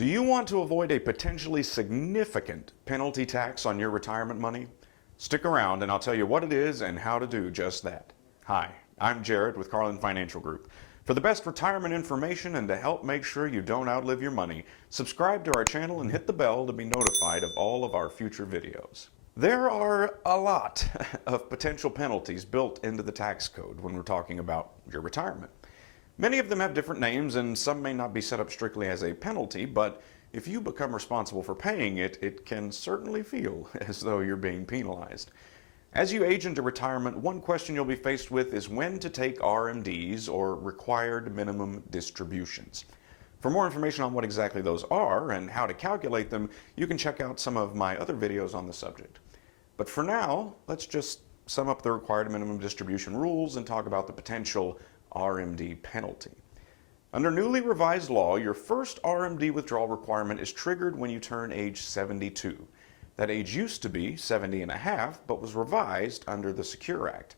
Do you want to avoid a potentially significant penalty tax on your retirement money? Stick around and I'll tell you what it is and how to do just that. Hi, I'm Jared with Carlin Financial Group. For the best retirement information and to help make sure you don't outlive your money, subscribe to our channel and hit the bell to be notified of all of our future videos. There are a lot of potential penalties built into the tax code when we're talking about your retirement. Many of them have different names and some may not be set up strictly as a penalty, but if you become responsible for paying it, it can certainly feel as though you're being penalized. As you age into retirement, one question you'll be faced with is when to take RMDs, or required minimum distributions. For more information on what exactly those are and how to calculate them, you can check out some of my other videos on the subject. But for now, let's just sum up the required minimum distribution rules and talk about the potential RMD penalty. Under newly revised law, your first RMD withdrawal requirement is triggered when you turn age 72. That age used to be 70 and a half, but was revised under the Secure Act.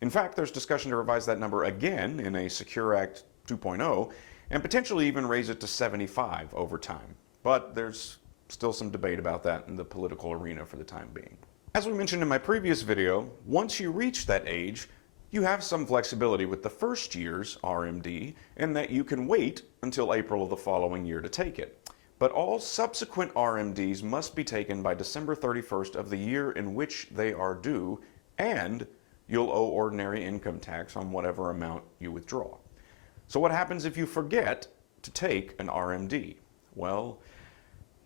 In fact, there's discussion to revise that number again in a Secure Act 2.0 and potentially even raise it to 75 over time. But there's still some debate about that in the political arena for the time being. As we mentioned in my previous video, once you reach that age, you have some flexibility with the first year's RMD in that you can wait until April of the following year to take it. But all subsequent RMDs must be taken by December 31st of the year in which they are due, and you'll owe ordinary income tax on whatever amount you withdraw. So what happens if you forget to take an RMD? Well,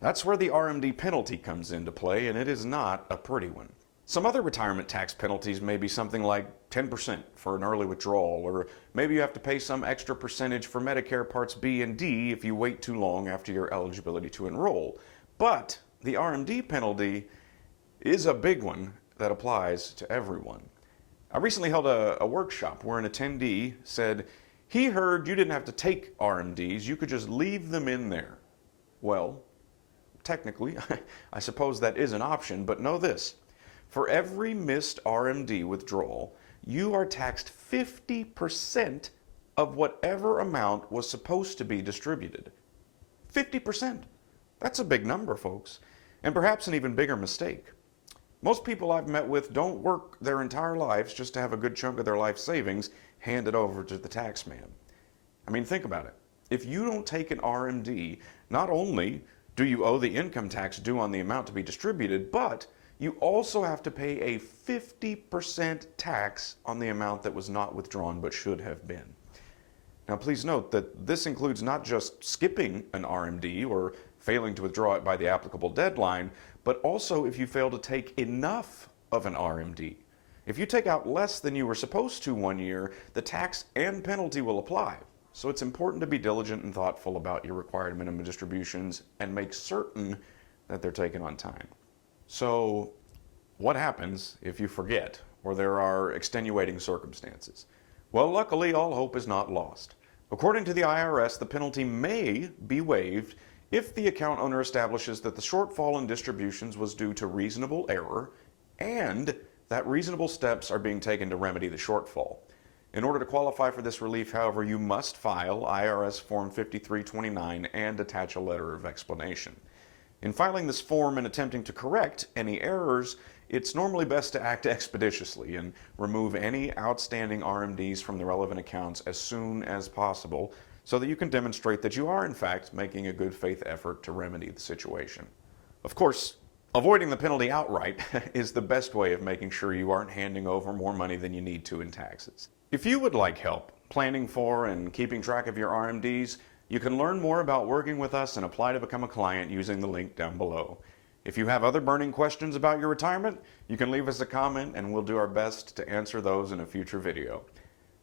that's where the RMD penalty comes into play, and it is not a pretty one. Some other retirement tax penalties may be something like 10% for an early withdrawal, or maybe you have to pay some extra percentage for Medicare Parts B and D if you wait too long after your eligibility to enroll. But the RMD penalty is a big one that applies to everyone. I recently held a workshop where an attendee said he heard you didn't have to take RMDs, you could just leave them in there. Well, technically, I suppose that is an option, but know this. For every missed RMD withdrawal, you are taxed 50% of whatever amount was supposed to be distributed. 50%. That's a big number, folks, and perhaps an even bigger mistake. Most people I've met with don't work their entire lives just to have a good chunk of their life savings handed over to the tax man. I mean, think about it. If you don't take an RMD, not only do you owe the income tax due on the amount to be distributed, but you also have to pay a 50% tax on the amount that was not withdrawn but should have been. Now please note that this includes not just skipping an RMD or failing to withdraw it by the applicable deadline, but also if you fail to take enough of an RMD. If you take out less than you were supposed to one year, the tax and penalty will apply. So it's important to be diligent and thoughtful about your required minimum distributions and make certain that they're taken on time. So what happens if you forget or there are extenuating circumstances? Well, luckily, all hope is not lost. According to the IRS, the penalty may be waived if the account owner establishes that the shortfall in distributions was due to reasonable error and that reasonable steps are being taken to remedy the shortfall. In order to qualify for this relief, however, you must file IRS Form 5329 and attach a letter of explanation. In filing this form and attempting to correct any errors, it's normally best to act expeditiously and remove any outstanding RMDs from the relevant accounts as soon as possible so that you can demonstrate that you are in fact making a good faith effort to remedy the situation. Of course, avoiding the penalty outright is the best way of making sure you aren't handing over more money than you need to in taxes. If you would like help planning for and keeping track of your RMDs, you can learn more about working with us and apply to become a client using the link down below. If you have other burning questions about your retirement, you can leave us a comment and we'll do our best to answer those in a future video.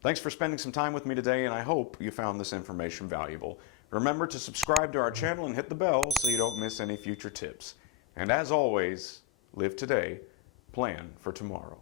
Thanks for spending some time with me today, and I hope you found this information valuable. Remember to subscribe to our channel and hit the bell so you don't miss any future tips. And as always, live today, plan for tomorrow.